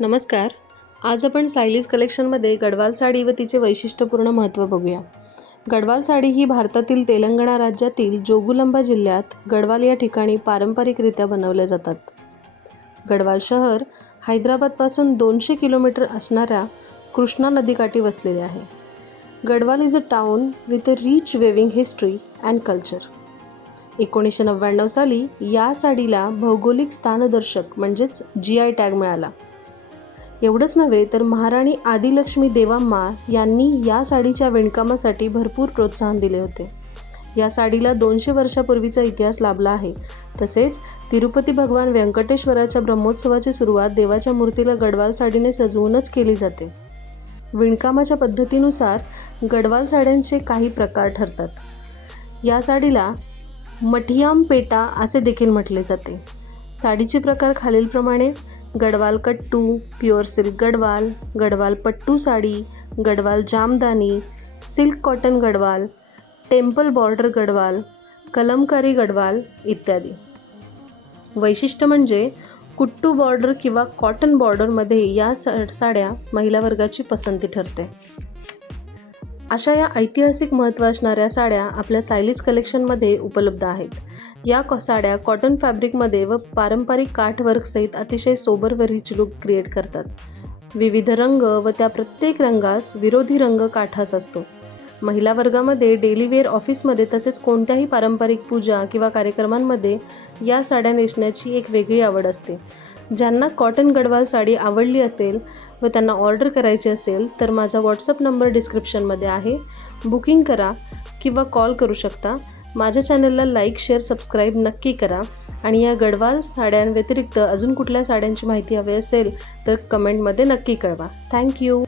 नमस्कार. आज आपण सायलीज कलेक्शनमध्ये गडवाल साडी व तिचे वैशिष्ट्यपूर्ण महत्त्व बघूया. गडवाल साडी ही भारतातील तेलंगणा राज्यातील जोगुलांबा जिल्ह्यात गडवाल या ठिकाणी पारंपरिकरित्या बनवल्या जातात. गडवाल शहर हैदराबादपासून 200 किलोमीटर असणाऱ्या कृष्णा नदीकाठी वसलेले आहे. Gadwal is a town with a rich weaving history and culture. 1999 साली या साडीला भौगोलिक स्थानदर्शक म्हणजेच GI टॅग मिळाला. एवढंच नव्हे तर महाराणी आदिलक्ष्मी देवाम्मा यांनी या साडीच्या विणकामासाठी भरपूर प्रोत्साहन दिले होते. या साडीला 200 वर्षापूर्वीचा इतिहास लाभला आहे. तसेच तिरुपती भगवान व्यंकटेश्वराच्या ब्रह्मोत्सवाची सुरुवात देवाच्या मूर्तीला गडवाल साडीने सजवूनच केली जाते. विणकामाच्या पद्धतीनुसार गडवाल साड्यांचे काही प्रकार ठरतात. या साडीला मठियाम पेटा असे देखील म्हटले जाते. साडीचे प्रकार खालीलप्रमाणे: गडवाल कट्टू, pure silk Gadwal, Gadwal pattu sari, Gadwal Jamdani, silk cotton Gadwal, temple border Gadwal, Kalamkari Gadwal इत्यादी. वैशिष्ट्य म्हणजे कुट्टू बॉर्डर किंवा कॉटन बॉर्डरमध्ये या साड्या महिला वर्गाची पसंती ठरते. अशा या ऐतिहासिक महत्त्व असणाऱ्या साड्या आपल्या सायलीज कलेक्शनमध्ये उपलब्ध आहेत. या साड्या कॉटन फॅब्रिकमध्ये व पारंपरिक काठवर्कसहित अतिशय सोबर व रिच लुक क्रिएट करतात. विविध रंग व त्या प्रत्येक रंगास विरोधी रंग काठास असतो. महिला वर्गामध्ये डेली वेअर, ऑफिसमध्ये तसेच कोणत्याही पारंपरिक पूजा किंवा कार्यक्रमांमध्ये या साड्या नेसण्याची एक वेगळी आवड असते. ज्यांना कॉटन गडवाल साडी आवडली असेल व त्यांना ऑर्डर करायची असेल तर माझा व्हॉट्सअप नंबर डिस्क्रिप्शनमध्ये आहे. बुकिंग करा किंवा कॉल करू शकता. माझ्या चॅनलला लाईक, शेअर, सबस्क्राईब नक्की करा. आणि या गडवाल साड्यांव्यतिरिक्त अजून कुठल्या साड्यांची माहिती हवी असेल तर कमेंटमध्ये नक्की कळवा. थँक्यू.